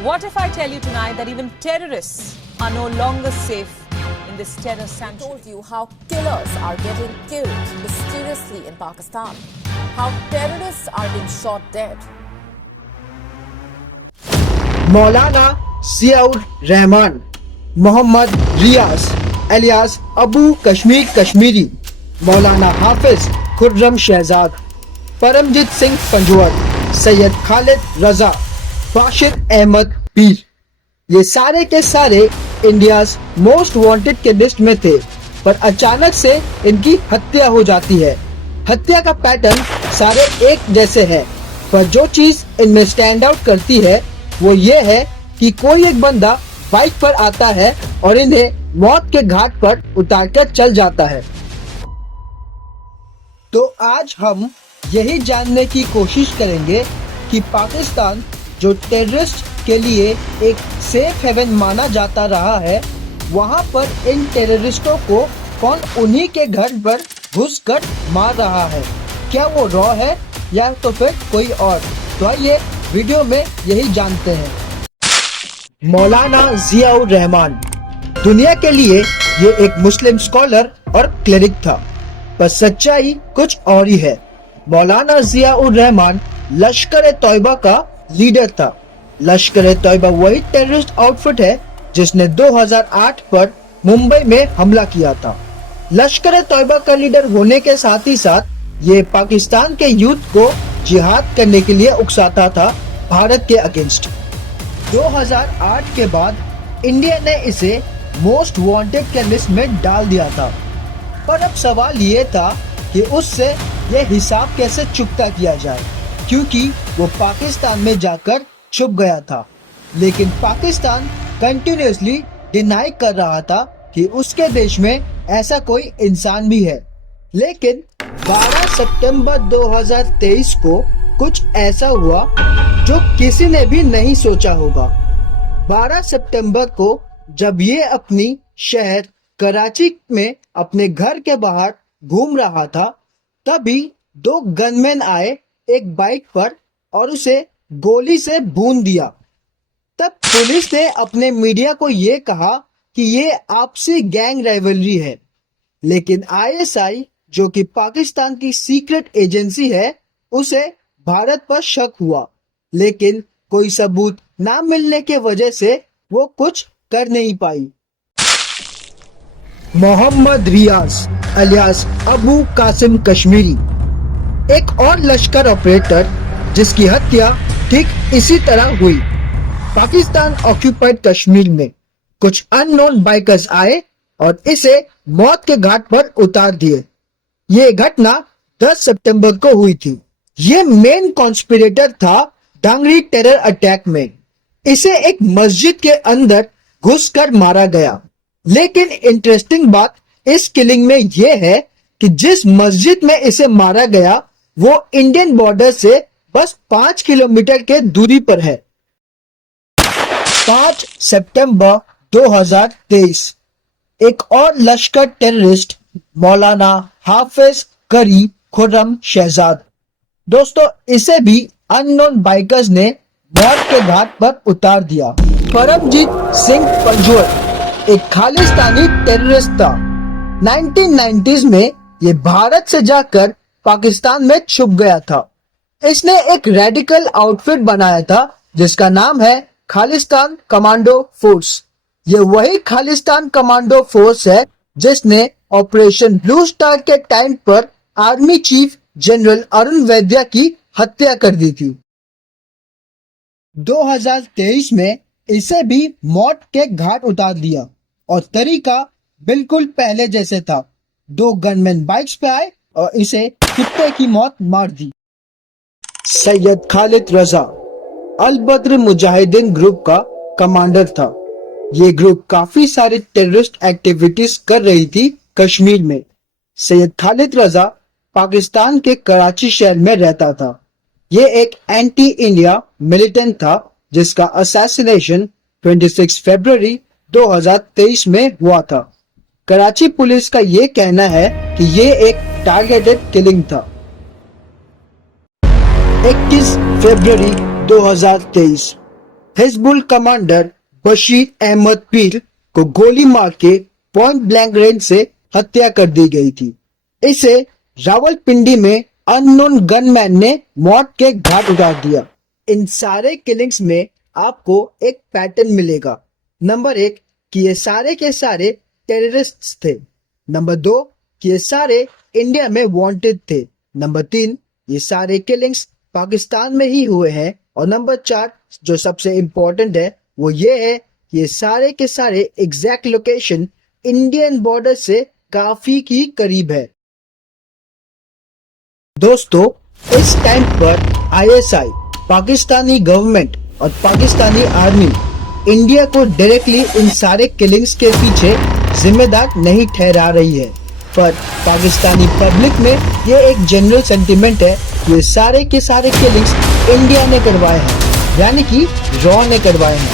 What if I tell you tonight that even terrorists are no longer safe in this terror sanctuary? I told you how killers are getting killed mysteriously in Pakistan, how terrorists are being shot dead. Maulana Ziaur Rahman, Mohammad Riyaz alias Abu Kashmir Kashmiri, मौलाना हाफिज खुर्रम शहजाद, परमजीत सिंह पंजवर, सैयद खालिद रजा, बाशिर अहमद पीर, ये सारे के सारे India's most wanted के list में थे, पर अचानक से इनकी हत्या हो जाती है। हत्या का पैटर्न सारे एक जैसे है, पर जो चीज इनमें स्टैंड आउट करती है वो ये है कि कोई एक बंदा बाइक पर आता है और इन्हें मौत के घाट पर उतारकर चल जाता है। तो आज हम यही जानने की कोशिश करेंगे कि पाकिस्तान जो टेररिस्ट के लिए एक सेफ हेवन माना जाता रहा है, वहां पर इन टेररिस्टों को कौन उन्हीं के घर पर घुसकर मार रहा है। क्या वो रॉ है या तो फिर कोई और? तो आइए वीडियो में यही जानते हैं। मौलाना जियाउर रहमान दुनिया के लिए ये एक मुस्लिम स्कॉलर और क्लेरिक था, पर सच्चाई कुछ और ही है। मौलाना जियाउर रहमान लश्कर तौयबा का लीडर था। लश्कर तौयबा वही टेररिस्ट आउटफिट है जिसने 2008 पर मुंबई में हमला किया था। लश्कर तौयबा का लीडर होने के साथ ही साथ ये पाकिस्तान के यूथ को जिहाद करने के लिए उकसाता था भारत के अगेंस्ट। 2008 के बाद इंडिया ने इसे मोस्ट वांटेड के लिस्ट में डाल दिया था, पर अब सवाल ये था कि उससे ये हिसाब कैसे चुकता किया जाए, क्योंकि वो पाकिस्तान में जाकर छुप गया था। लेकिन पाकिस्तान कंटिन्यूअसली डिनाई कर रहा था कि उसके देश में ऐसा कोई इंसान भी है। लेकिन 12 सितंबर 2023 को कुछ ऐसा हुआ जो किसी ने भी नहीं सोचा होगा। 12 सितंबर को जब ये अपनी शहर कराची में अपने घर के बाहर घूम रहा था, तभी दो गनमैन आए एक बाइक पर और उसे गोली से भून दिया। तब पुलिस ने अपने मीडिया को ये कहा कि ये आपसी गैंग राइवलरी है, लेकिन आईएसआई जो कि पाकिस्तान की सीक्रेट एजेंसी है, उसे भारत पर शक हुआ, लेकिन कोई सबूत ना मिलने के वजह से वो कुछ कर नहीं पाई। मोहम्मद रियाज अलियास अबू कासिम कश्मीरी, एक और लश्कर ऑपरेटर जिसकी हत्या ठीक इसी तरह हुई। पाकिस्तान ऑक्यूपाइड कश्मीर में कुछ अननोन बाइकर्स आए और इसे मौत के घाट पर उतार दिए। ये घटना 10 सितंबर को हुई थी। ये मेन कॉन्स्पिरेटर था डांगरी टेरर अटैक में। इसे एक मस्जिद के अंदर घुसकर मारा गया। लेकिन इंटरेस्टिंग बात इस किलिंग में यह है कि जिस मस्जिद में इसे मारा गया वो इंडियन बॉर्डर से बस 5 किलोमीटर के दूरी पर है। 5 सितंबर 2023 एक और लश्कर टेररिस्ट मौलाना हाफिज करी खुर्रम शहजाद, दोस्तों इसे भी अननोन बाइकर्स ने मौत के घाट पर उतार दिया। परमजीत सिंह पंजवर एक खालिस्तानी टेररिस्ट था। 1990s में ये भारत से जाकर पाकिस्तान में छुप गया था। इसने एक रेडिकल आउटफिट बनाया था जिसका नाम है खालिस्तान कमांडो फोर्स। ये वही खालिस्तान कमांडो फोर्स है जिसने ऑपरेशन ब्लू स्टार के टाइम पर आर्मी चीफ जनरल अरुण वैद्या की हत्या कर दी थी। 2023 में इसे भी मौत के घाट उतार दिया और तरीका बिल्कुल पहले जैसे था। 2 गनमैन बाइक्स पे आए और इसे कुत्ते की मौत मार दी। सैयद खालिद रजा अल बद्र मुजाहिदीन ग्रुप का कमांडर था। ये ग्रुप काफी सारी टेररिस्ट एक्टिविटीज कर रही थी कश्मीर में। सैयद खालिद रजा पाकिस्तान के कराची शहर में रहता था। ये एक एंटी इंडिया मिलिटेंट था जिसका असैसिनेशन 26 फरवरी 2023 में हुआ था। कराची पुलिस का ये कहना है कि ये एक टारगेटेड किलिंग था। 21 फरवरी 2023 हिजबुल कमांडर बशीर अहमद पीर को गोली मार के पॉइंट ब्लैंक रेंज से हत्या कर दी गई थी। इसे रावलपिंडी में अननोन गनमैन ने मौत के घाट उतार दिया। इन सारे किलिंग्स में आपको एक पैटर्न मिलेगा। नंबर 1 कि ये सारे के सारे टेररिस्ट्स थे। नंबर 2 कि ये सारे इंडिया में वांटेड थे। नंबर 3 ये सारे किलिंग्स पाकिस्तान में ही हुए हैं। और नंबर 4 जो सबसे इम्पोर्टेंट है वो ये है कि ये सारे के सारे एग्जैक्ट लोकेशन इंडियन बॉर्डर से काफी ही करीब है। दोस्तों, इस टाइम पर आईएसआई, पाकिस्तानी गवर्नमेंट और पाकिस्तानी आर्मी इंडिया को डायरेक्टली इन सारे किलिंग्स के पीछे जिम्मेदार नहीं ठहरा रही है, पर पाकिस्तानी पब्लिक में ये एक जनरल सेंटिमेंट है कि ये सारे के सारे किलिंग्स इंडिया ने करवाए हैं, यानी कि रॉ ने करवाए हैं।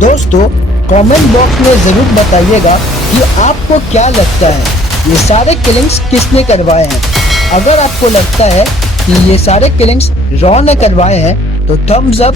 दोस्तों, कमेंट बॉक्स में जरूर बताइएगा कि आपको क्या लगता है ये सारे किलिंग्स किसने करवाए हैं। अगर आपको लगता है कि ये सारे किलिंग्स रॉ ने करवाए हैं तो थम्स अप